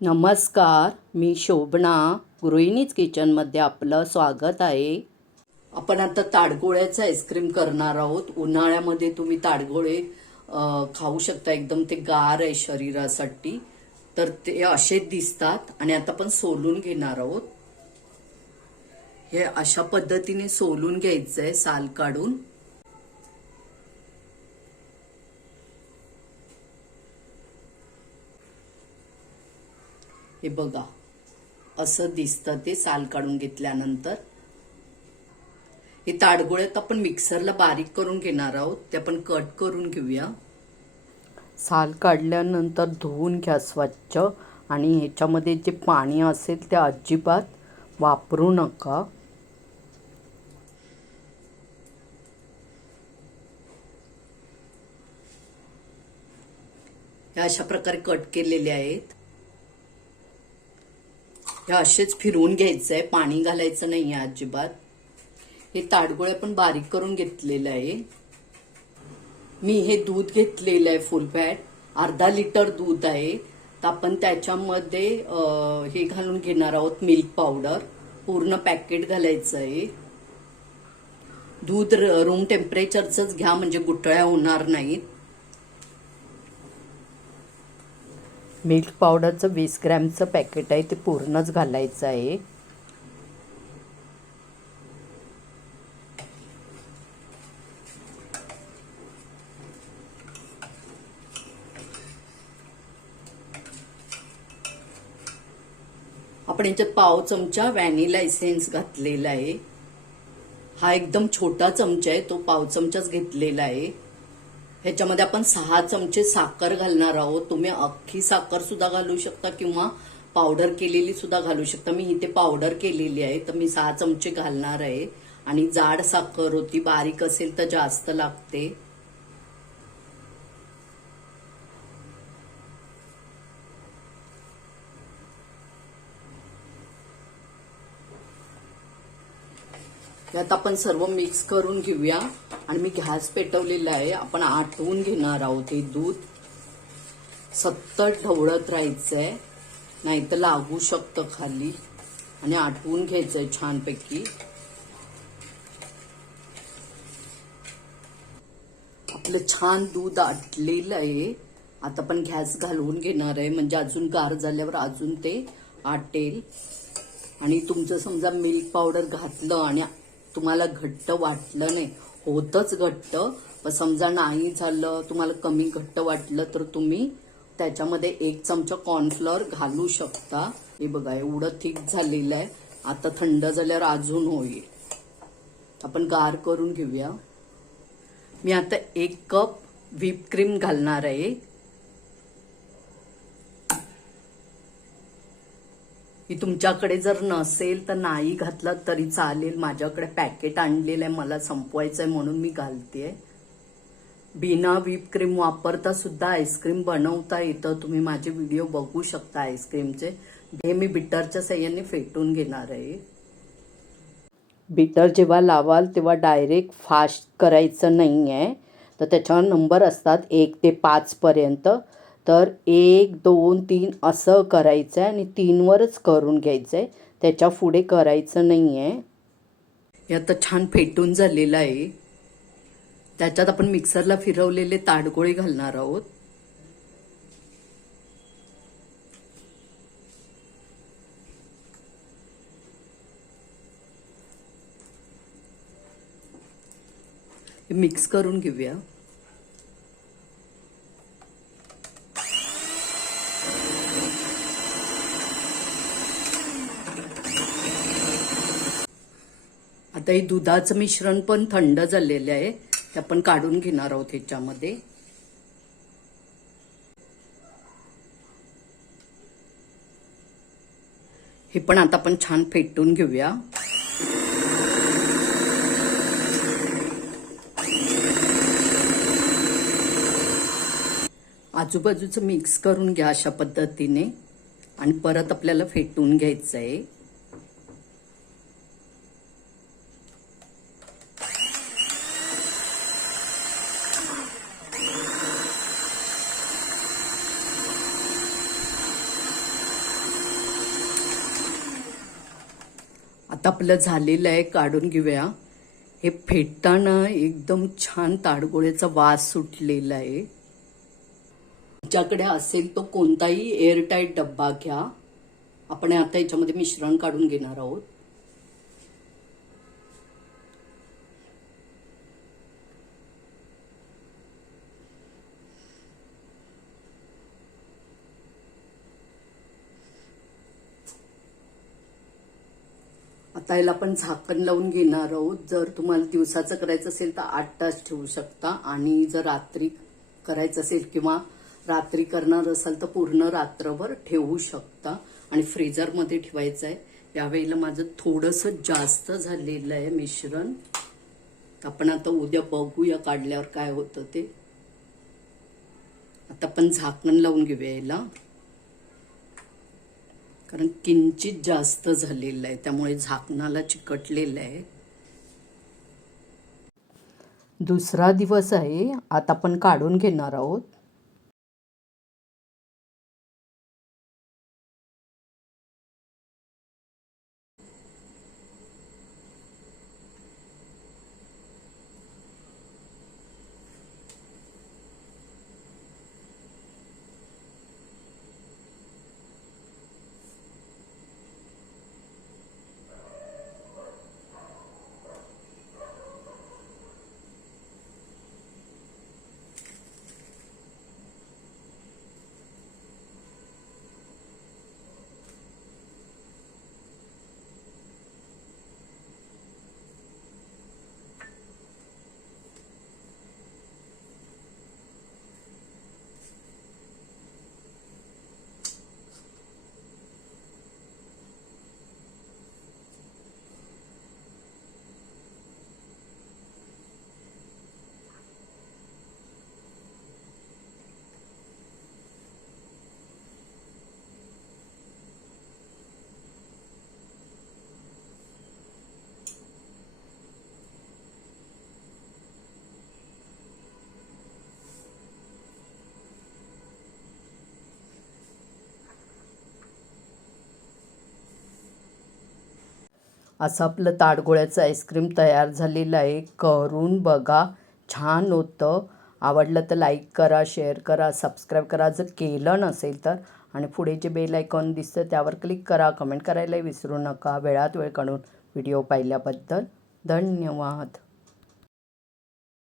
नमस्कार मी शोभना. गृहिणीच किचनमध्ये आपलं स्वागत आहे. आपण आता ताडगोळ्याचं आईस्क्रीम करणार आहोत. उन्हाळ्यामध्ये तुम्ही ताडगोळे खाऊ शकता. एकदम ते गार आहे शरीरासाठी. तर ते असेच दिसतात आणि आता आपण सोलून घेणार आहोत. हे अशा पद्धतीने सोलून घ्यायचं आहे साल काढून. हे बघा. असं दिसतं ते साल काढून घेतल्यानंतर. हे ताडगोळ्यात आपण मिक्सरला बारीक करून घेणार आहोत. ते आपण कट करून घेऊया. साल काढल्यानंतर धुवून घ्या स्वच्छ आणि ह्याच्यामध्ये जे पाणी असेल ते अजिबात वापरू नका. अशा प्रकारे कट केलेले आहेत. हे असेच फिरवून घ्यायचं आहे पाणी घालायचं नाही आहे अजिबात. हे ताडगोळे पण बारीक करून घेतलेलं आहे. मी हे दूध घेतलेलं आहे फुल फॅट अर्धा लिटर दूध आहे. तर आपण त्याच्यामध्ये हे घालून घेणार आहोत मिल्क पावडर पूर्ण पॅकेट घालायचं आहे. दूध रूम टेम्परेचरचंच घ्या म्हणजे गुठळ्या होणार नाहीत. मिल्क पावडरचं वीस ग्रॅमचं पॅकेट आहे ते पूर्णच घालायचं आहे. आपण याच्यात पाव चमचा व्हॅनिला एसेन्स घातलेला आहे. हा एकदम छोटा चमचा आहे तो पाव चमचाच घेतलेला आहे. ह्याच्यामध्ये आपण सहा चमचे साखर घालणार आहोत. तुम्ही अख्खी साखर सुद्धा घालू शकता किंवा पावडर केलेली सुद्धा घालू शकता. मी इथे पावडर केलेली आहे तर मी सहा चमचे घालणार आहे. आणि जाड साखर होती बारीक असेल तर जास्त लागते. यात आपण सर्व मिक्स करून घेऊया. आणि मी गॅस पेटवलेला आहे. आपण आटवून घेणार आहोत हे दूध. सतत ढवळत राहायचंय. नाही तर लागू शकतं खाली. आणि आटवून घ्यायचंय छानपैकी. आपलं छान दूध आटलेलं आहे. आता आपण गॅस घालवून घेणार आहे. म्हणजे अजून गार झाल्यावर अजून ते आटेल. आणि तुमचं समजा मिल्क पावडर घातलं आणि तुम्हाला घट्ट वाटलं नाही होतच घट्ट. पण समजा नाही झालं तुम्हाला कमी घट्ट वाटलं तर तुम्ही त्याच्यामध्ये एक चमचा कॉर्नफ्लॉर घालू शकता. हे बघा एवढं थिक झालेलं आहे. आता थंड झाल्यावर अजून होईल. आपण गार करून घेऊया. मी आता एक कप व्हीप क्रीम घालणार आहे. की तुमच्याकडे जर नसेल तर नाही घातलं तरी चालेल. माझ्याकडे पॅकेट आणलेलं आहे मला संपवायचं आहे म्हणून मी घालते बिना व्हीप क्रीम वापरता सुद्धा आईस्क्रीम बनवता येतं. तुम्ही माझे व्हिडिओ बघू शकता आईस्क्रीमचे. हे मी बिटरच्या सह्याने फेटून घेणार आहे. बीटर जेव्हा लावाल तेव्हा डायरेक्ट फास्ट करायचं नाही आहे तर त्याच्यावर नंबर असतात एक ते पाचपर्यंत तर एक दोन तीन असं करायचं आहे आणि तीनवरच करून घ्यायचं आहे त्याच्या पुढे करायचं नाही आहे हे आता छान फेटून झालेलं आहे. त्याच्यात आपण मिक्सरला फिरवलेले ताडगोळे घालणार आहोत. मिक्स करून घेऊया. आता दुधाचं मिश्रण पण थंड झालेलं आहे. ते आपण काढून घेणार आहोत ह्याच्यामध्ये. हे पण आता आपण छान फेटून घेऊया. आजूबाजूचं मिक्स करून घ्या अशा पद्धतीने. आणि परत आपल्याला फेटून घ्यायचं आहे आता आपलं झालेलं आहे काढून घेऊया. हे फेटताना एकदम छान ताडगोळ्याचा वास सुटलेला आहे. तुमच्याकडे असेल तो कोणताही एअरटाईट डब्बा घ्या. आपण आता याच्यामध्ये मिश्रण काढून घेणार आहोत. आता याला आपण झाकण लावून घेणार आहोत. जर तुम्हाला दिवसाचं करायचं असेल तर आठ तास ठेवू शकता. आणि जर रात्री करायचं असेल किंवा रात्री करणार असाल तर पूर्ण रात्रभर ठेवू शकता. आणि फ्रीजरमध्ये ठेवायचं आहे. यावेळेला माझं थोडंसं जास्त झालेलं आहे मिश्रण. आपण आता उद्या बघूया काढल्यावर काय होतं ते. आता पण झाकण लावून घेऊया याला कारण किंचित जास्त झालेलं आहे त्यामुळे झाकणाला चिकटलेलं आहे. दुसरा दिवस आहे आता आपण काढून घेणार आहोत. असं आपलं ताडगोळ्याचं आईस्क्रीम तयार झालेलं आहे. करून बघा. छान होतं. आवडलं तर लाईक करा शेअर करा सबस्क्राईब करा. जर केलं नसेल तर. आणि पुढे जे बेल आयकॉन दिसतं त्यावर क्लिक करा. कमेंट करायलाही विसरू नका. वेळात वेळ काढून व्हिडिओ पाहिल्याबद्दल धन्यवाद.